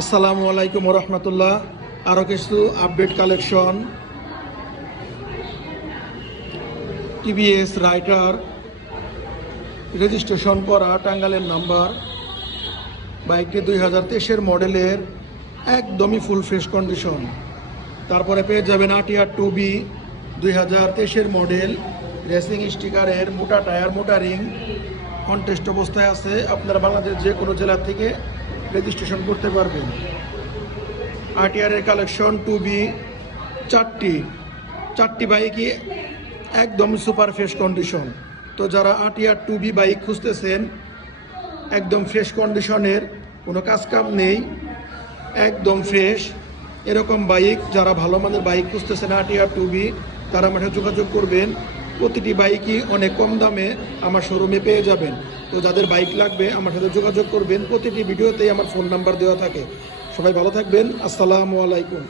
আসসালামু আলাইকুম রহমতুল্লাহ। আরও কিছু update collection TVS writer registration করা টাঙ্গাইলের নাম্বার বাইকটি 2023-এর মডেলের একদমই ফুল ফ্রেশ কন্ডিশন। তারপরে পেয়ে যাবেন আটিয়ার 2B 2023-এর মডেল রেসিং স্টিকারের মোটা টায়ার মোটা রিং কন্টেস্ট অবস্থায় আছে। আপনারা বাংলাদেশের যে কোনো জেলা থেকে রেজিস্ট্রেশন করতে পারবেন। আরটিআরের কালেকশন 2B চারটি বাইকই একদম সুপার ফ্রেশ কন্ডিশন। তো যারা আরটিআর 2B বাইক খুঁজতেছেন, একদম ফ্রেশ কন্ডিশনের, কোনো কাজকাম নেই, একদম ফ্রেশ, এরকম বাইক যারা ভালো মানের বাইক খুঁজতেছেন আরটিআর 2B, তারা আমার সাথে যোগাযোগ করবেন। প্রতিটি বাইকই অনেক কম দামে আমার শোরুমে পেয়ে যাবেন। তো যাদের বাইক লাগবে আমার সাথে যোগাযোগ করবেন। প্রতিটি ভিডিওতেই আমার ফোন নাম্বার দেওয়া থাকে। সবাই ভালো থাকবেন। আসসালামু আলাইকুম।